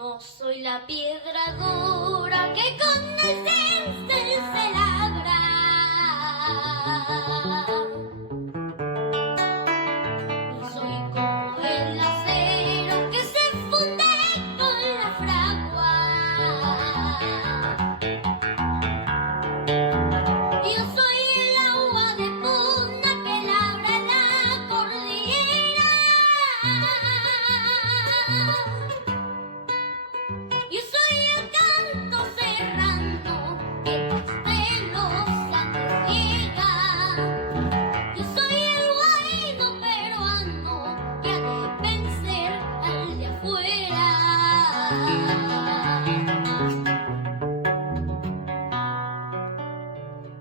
No soy la piedra dura que con el cincel se labra. Ni soy como el acero que se funde con la fragua. Yo soy el agua de puna que labra la cordillera. Yo soy el canto serrano que desde los Andes llega. Yo soy el guayno peruano que ha de vencer al de afuera.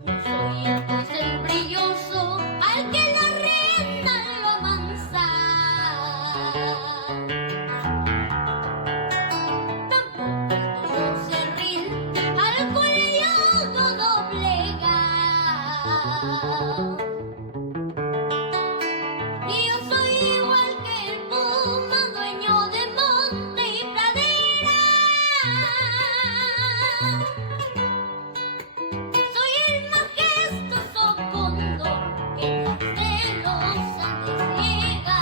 Yo soy el dulce brilloso al que la rienda lo amansa. Al cuello no doblega. Y yo soy igual que el puma, dueño de monte y pradera. Soy el majestuoso cóndor que desde los Andes llega.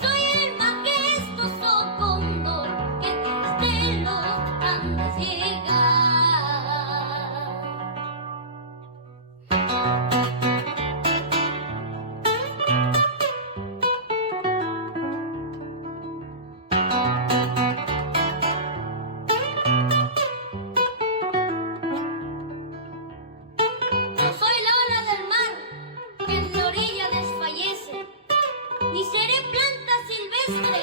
Soy el majestuoso cóndor que desde los Andes llega. No soy la ola del mar que en la orilla desfallece, ni seré planta silvestre